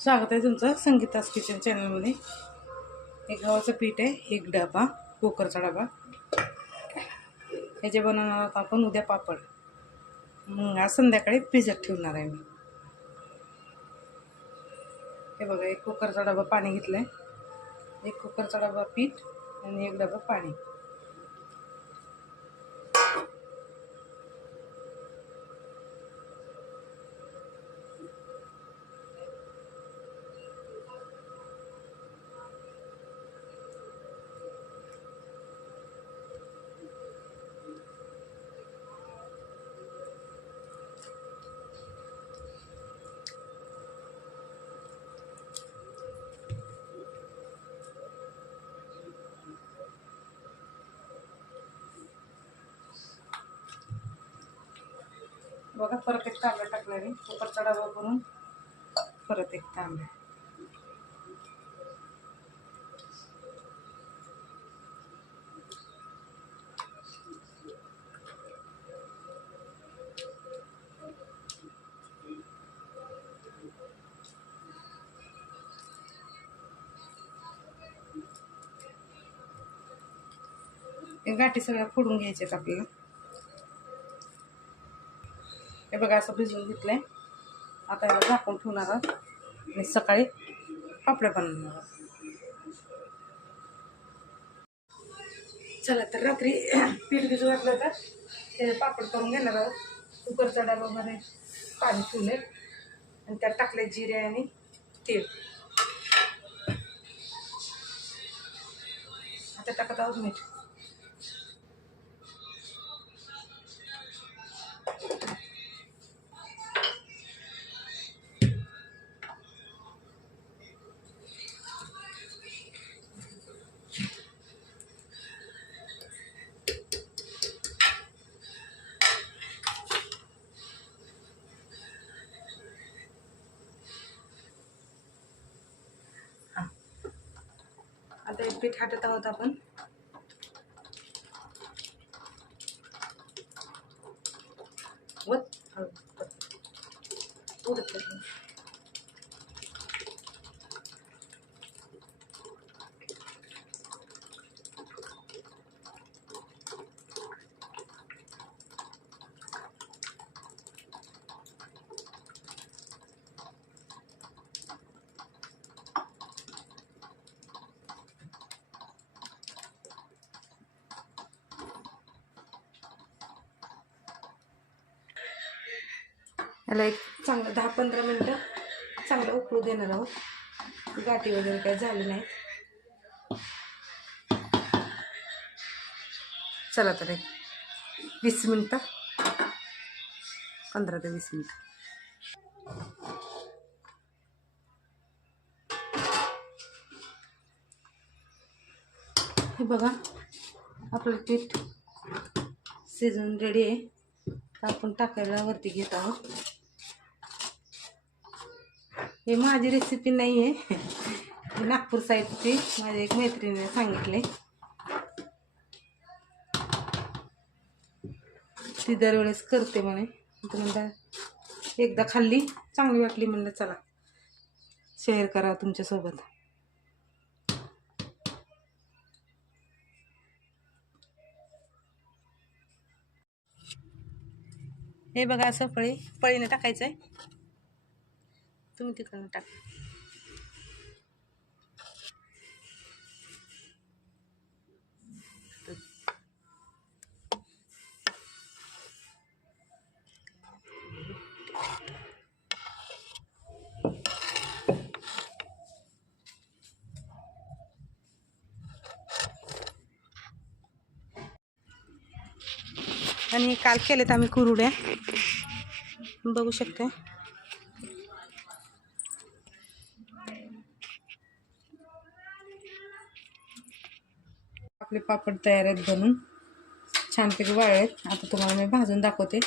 स्वागत आहे तुमचं संगीतास किचन चॅनलमध्ये. एक गव्हाचं पीठ आहे एक डबा कुकरचा डबा. ह्याचे बनवणार आहोत आपण उद्या पापड. मग आज संध्याकाळी फ्रीजर ठेवणार आहे मी. हे बघा एक कुकरचा डबा पाणी घेतलं आहे एक कुकरचा डबा पीठ आणि एक डबा पाणी. बघा परत एक तांब्या टाकला मी कुकरचा डबा करून परत एक तांब्या. गाठी सगळ्या फोडून घ्यायच्यात आपल्याला. हे बघा असं भिजवून आहे आता याला झाकून ठेवणार आहोत. आणि सकाळी पापड्या बनवणार आहोत. चला तर रात्री पीठ भिजू घातलं तर ते पापड करून घेणार आहोत. कुकरच्या डब्यामध्ये पाणी ठेवले आणि त्यात टाकले जिरे आणि तेल आता टाकत आहोत मीठ. आता एक पीठ हाटत आहोत आपण. उडत नाही. याला एक चांगलं दहा पंधरा मिनटं चांगलं उकळू देणार आहोत. गाठी वगैरे काही झाली नाही चला तर एक वीस मिनटं पंधरा ते वीस मिनटं. हे बघा आपलं पीठ शिजून रेडी आहे. आपण टाकायला वरती घेत आहोत. हे माझी रेसिपी नाही आहे नागपूर साईडची माझ्या एक मैत्रिणीने सांगितले. ती दरवेळेस करते म्हणे. म्हणता एकदा खाल्ली चांगली वाटली म्हणलं चला शेअर करा तुमच्यासोबत. हे बघा असं पळी पळीने टाकायचं आहे तुम्ही तिकडनं टाक. आणि काल केलेत आम्ही कुरुड्या. बघू शकता आपले पापड तयार आहेत बनून. छानपैकी वाळलेत. आता तुम्हाला मी भाजून दाखवते.